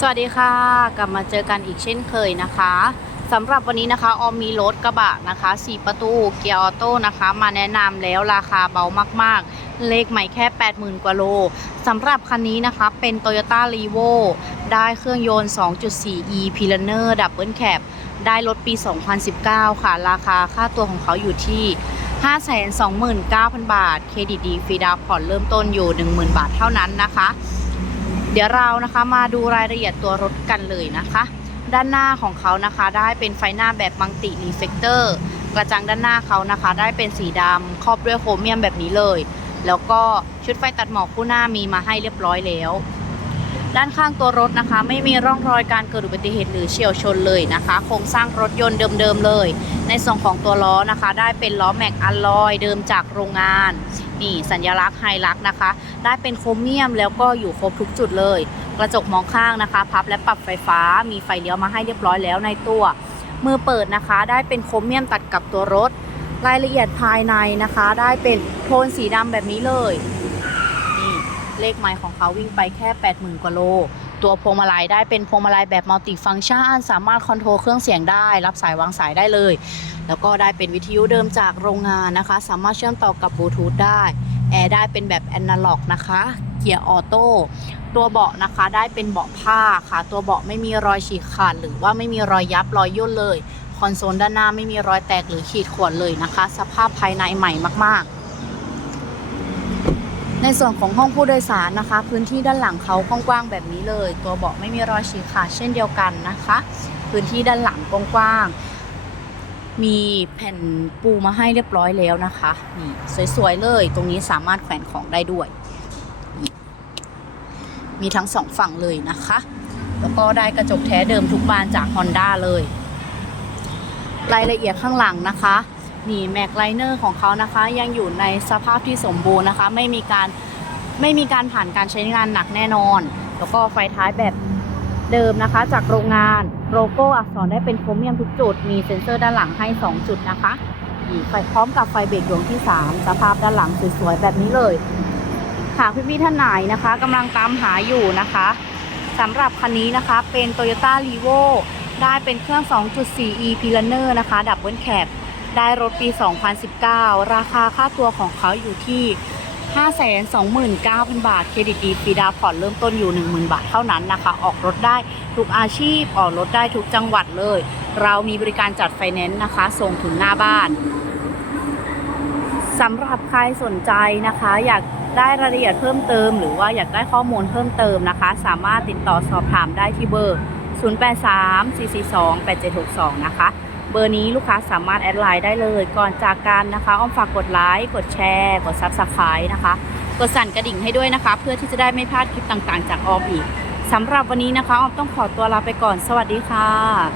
สวัสดีค่ะ กลับมาเจอกันอีกเช่นเคยนะคะสำหรับวันนี้นะคะ ออมมีรถกระบะนะคะ 4 ประตูเกียร์ออโต้นะคะ มาแนะนำแล้วราคาเบามากๆ เลขใหม่แค่ 80,000 กว่าโลสำหรับคันนี้นะคะ เป็น Toyota r e v o ได้เครื่องยนต์ 2.4e p i l a n e r Double Cab ได้รถปี 2019 ค่ะ ราคาค่าตัวของเขาอยู่ที่529,000 บาท เครดิตดีฟรีดาวผ่อนเริ่มต้นอยู่ 10,000 บาทเท่านั้นนะคะ เดี๋ยวเรานะคะมาดูรายละเอียดตัวรถกันเลยนะคะ ด้านหน้าของเขานะคะได้เป็นไฟหน้าแบบมังติรีเฟกเตอร์กระจังด้านหน้าเขานะคะ ได้เป็นสีดำครอบด้วยโครเมียมแบบนี้เลย แล้วก็ชุดไฟตัดหมอกคู่หน้ามีมาให้เรียบร้อยแล้ว ด้านข้างตัวรถนะคะ ไม่มีร่องรอยการเกิดอุบัติเหตุหรือเฉียวชนเลยนะคะ โครงสร้างรถยนต์เดิมๆเลย ในส่วนของตัวล้อนะคะ ได้เป็นล้อแม็กอัลลอยเดิมจากโรงงาน นี่สัญลักษณ์ไฮลักนะคะ ได้เป็นโครเมียมแล้วก็อยู่ครบทุกจุดเลย กระจกมองข้างนะคะ พับและปรับไฟฟ้ามีไฟเลี้ยวมาให้เรียบร้อยแล้วในตัว มือเปิดนะคะ ได้เป็นโครเมียมตัดกับตัวรถ รายละเอียดภายในนะคะ ได้เป็นโทนสีดำแบบนี้เลย เลขไมล์ของเขาวิ่งไปแค่ 80,000 กว่าโล ตัวพวงมาลัยได้เป็นพวงมาลัยแบบมัลติฟังก์ชัน สามารถคอนโทรลเครื่องเสียงได้ รับสายวางสายได้เลย แล้วก็ได้เป็นวิทยุเดิมจากโรงงานนะคะ สามารถเชื่อมต่อกับบลูทูธได้ แอร์ได้เป็นแบบแอนาล็อกนะคะ เกียร์ออโต้ตัวเบาะนะคะได้เป็นเบาะผ้าค่ะ ตัวเบาะไม่มีรอยฉีกขาดหรือว่าไม่มีรอยยับรอยย่นเลย คอนโซลด้านหน้าไม่มีรอยแตกหรือขีดข่วนเลยนะคะ สภาพภายในใหม่มากๆ ในส่วนของห้องผู้โดยสารนะคะ พื้นที่ด้านหลังเขากว้างๆแบบนี้เลย ตัวเบาะไม่มีรอยฉีกขาดเช่นเดียวกันนะคะ พื้นที่ด้านหลังกว้างๆมีแผ่นปูมาให้เรียบร้อยแล้วนะคะนี่สวยๆเลย ตรงนี้สามารถแขวนของได้ด้วย มีทั้งสองฝั่งเลยนะคะ แล้วก็ได้กระจกแท้เดิมทุกบานจาก Honda เลย รายละเอียดข้างหลังนะคะ นี่แม็กไลเนอร์ของเขานะคะ ยังอยู่ในสภาพที่สมบูรณ์นะคะ ไม่มีการไม่มีการผ่านการใช้งานหนักแน่นอน แล้วก็ไฟท้ายแบบเดิมนะคะ จากโรงงานโลโก้อักษรได้เป็นโครเมียมทุกจุด มีเซ็นเซอร์ด้านหลังให้ 2 จุดนะคะไฟพร้อมกับไฟเบรกดวงที่ 3 สภาพด้านหลังสวยๆแบบนี้เลยหากพี่ๆท่านไหนนะคะกำลังตามหาอยู่นะคะสำหรับคันนี้นะคะเป็น Toyota r e v o ได้เป็นเครื่อง 2.4e p l a n e r นะคะ ดับเบิลแคป ได้รถปี 2019 ราคาค่าตัวของเขาอยู่ที่ 529,000 บาท เครดิตดีฟรีดาผ่อนเริ่มต้นอยู่ 10,000 บาทเท่านั้นนะคะ ออกรถได้ทุกอาชีพ ออกรถได้ทุกจังหวัดเลย เรามีบริการจัดไฟแนนซ์นะคะ ส่งถึงหน้าบ้านสำหรับใครสนใจนะคะ อยากได้รายละเอียดเพิ่มเติม หรือว่าอยากได้ข้อมูลเพิ่มเติมนะคะ สามารถติดต่อสอบถามได้ที่เบอร์ 0834428762 นะคะ เบอร์นี้ลูกค้าสามารถแอดไลน์ได้เลย ก่อนจากกันนะคะอ้อมฝากกดไลค์กดแชร์ กดซับสไคร b e นะคะ กดสั่นกระดิ่งให้ด้วยนะคะ เพื่อที่จะได้ไม่พลาดคลิปต่างๆ จากออมอีกสำหรับวันนี้นะคะออมต้องขอตัวลาไปก่อน สวัสดีค่ะ